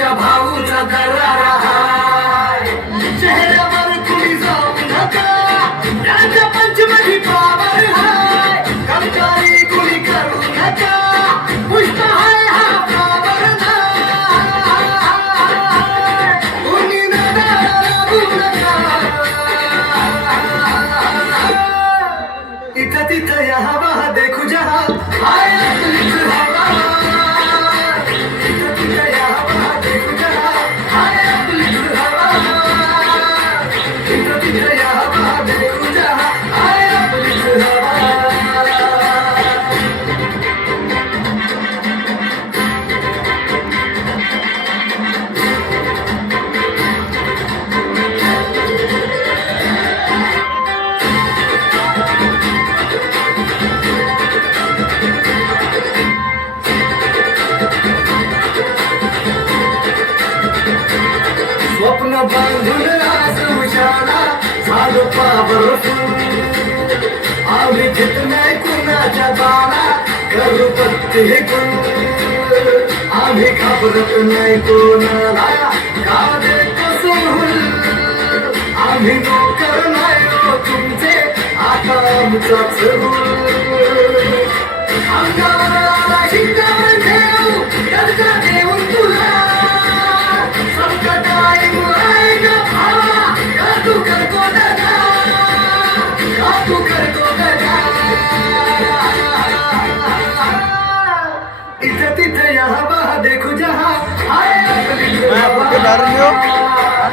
आमच्या भाऊचा दरारा हाय. चेहऱ्यावर कुणी जाऊ नका, त्याच्या पंचमधी पावर हाय. कमचारी कुणी करू नका, पुष्प हाय हा पावर नाय. कुणी नादाला लागू नका, इथं तिथं या हवा देखू जहा हाय आपलीच हवा. इथं तिथं या हवा देखू जहा हाय आपलीच हवा. इथं तिथं या हवा देखू जहा हाय आपलीच हवा. स्वप्न बांधून आज उशाला झालो पावरफुल. आम्ही घेत नाही कुणाच्या बाणा, करू प्रत्येक गुण. आम्ही घाबरत नाही कोणाला, का देतो सोडून. आम्ही नोकर नाही हो तुमचे, आता आमचाच रूल. अंगावर शिंगावर ठेवू, दर्जा देऊन तुला. संकट आएगा भावा, का तू करतो दगा, का तू करतो दगा. इथं तिथं या हवा देखू जहा हाय आपलीच हवा.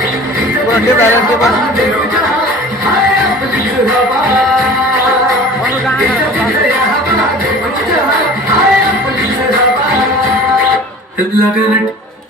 इथं तिथं या हवा देखू जहा हाय आपलीच हवा. इथं तिथं या हवा देखू जहा हाय आपलीच हवा.